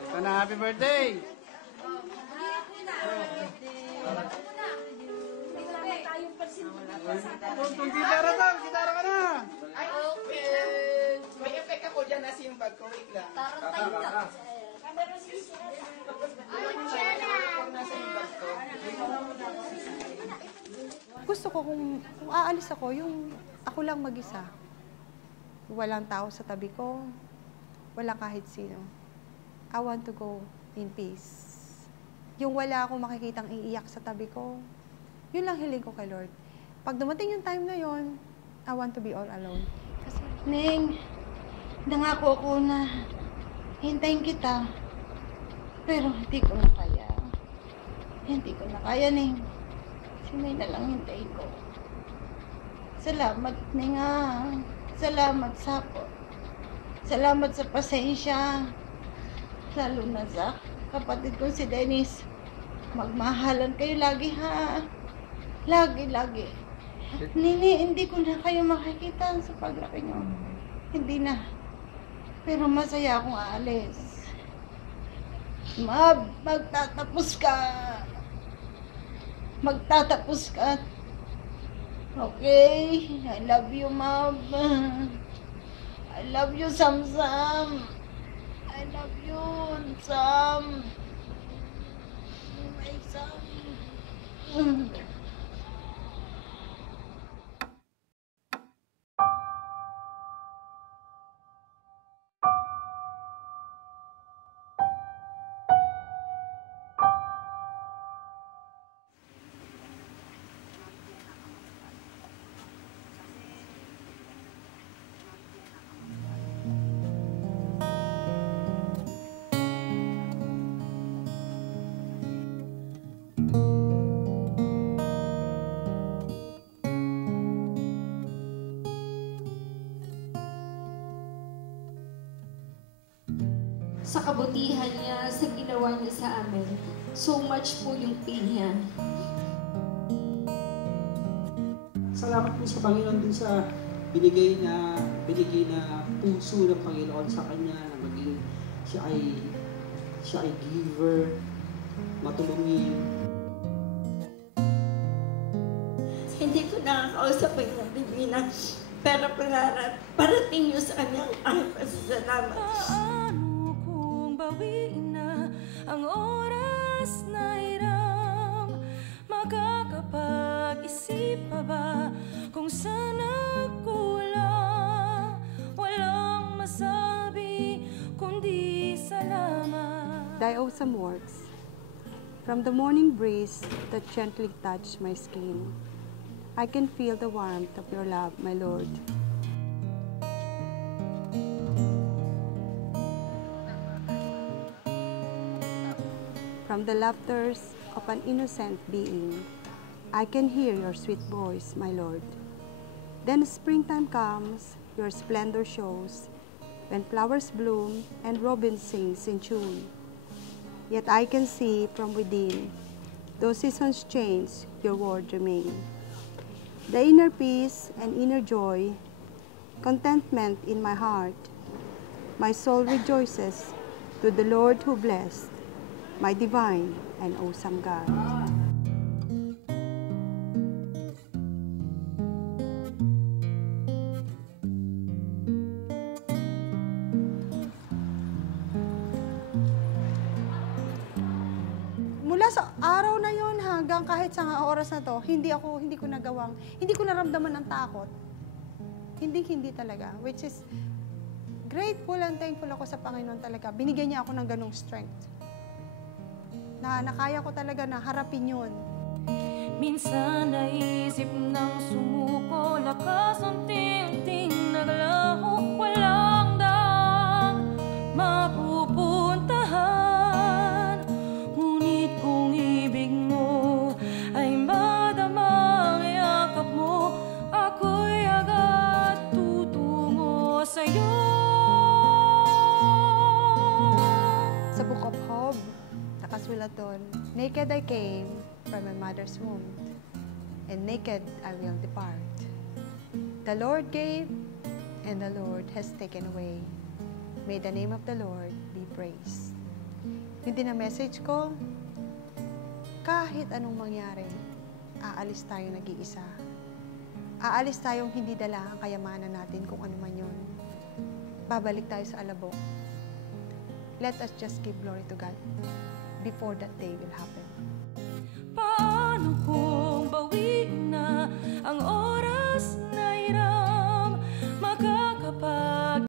Ito na, happy birthday! Kung gitara daw, gitara ka na! Ay, okay. May effect ako dyan nasa yung bag ko. Wait lang. Tarantay na. Nasa yung bag ko. Gusto ko kung aalis ako, yung ako lang mag-isa. Walang tao sa tabi ko. Wala kahit sino. I want to go in peace. Yung wala akong makikitang iiyak sa tabi ko, yun lang hiling ko kay Lord. Pag dumating yung time na yun, I want to be all alone. Kasi, Ning, nangako ako na hintayin kita. Pero hindi ko na kaya. Hindi ko na kaya, Ning. Sinay na lang hintayin ko. Salamat, Ning, ah. Salamat sa ako. Salamat sa pasensya. Lalo na sa kapatid ko si Dennis. Magmahalan kayo lagi, ha? Lagi, lagi. Nini, hindi ko na kayo makikita sa paglaki nyo. Hindi na. Pero masaya akong aalis. Mab, magtatapos ka. Magtatapos ka. Okay? I love you, Mab. I love you, Sam-Sam. I love you, Sam. My Sam. Sa kabutihan niya, sa ginawa niya sa amin. So much po yung pain niya. Salamat po sa Panginoon din sa binigay na puso ng Panginoon sa kanya na maging siya ay giver, matulungin. Hindi ko nakakausap yung Divina, pero parating niyo sa kanyang aking pasasalamat. Paano kung bawiin na ang oras na hiram? Makakapag-isip pa ba kung saan nagkulang? Walang masabi kundi salamat. Thy awesome works, from the morning breeze that gently touched my skin, I can feel the warmth of your love, my Lord. From the laughters of an innocent being, I can hear your sweet voice, my Lord. Then springtime comes, your splendor shows, when flowers bloom and robins sings in tune. Yet I can see from within, though seasons change, your word remain. The inner peace and inner joy, contentment in my heart, my soul rejoices to the Lord who blessed, my divine and awesome God. Mula sa araw na yon hanggang kahit sa oras na to, hindi ko naramdaman ng takot. Hindi talaga. Which is, grateful and thankful ako sa Panginoon talaga. Binigyan niya ako ng ganong strength. Na nakaya ko talaga na harapin yun. Minsan naisip ng sumuko, lakas ang ting-ting naglaho, walang daan mapupuntahan. Ngunit kung ibig mo ay madamang yakap mo, ako'y agad tutungo sa'yo. Sa Book of Job, nakasulat doon, naked I came from my mother's womb, and naked I will depart. The Lord gave, and the Lord has taken away. May the name of the Lord be praised. Yung message ko, kahit anong mangyari, aalis tayong nag-iisa. Aalis tayong hindi dala ang kayamanan natin kung ano man yun. Babalik tayo sa alabok. Let us just give glory to God before that day will happen.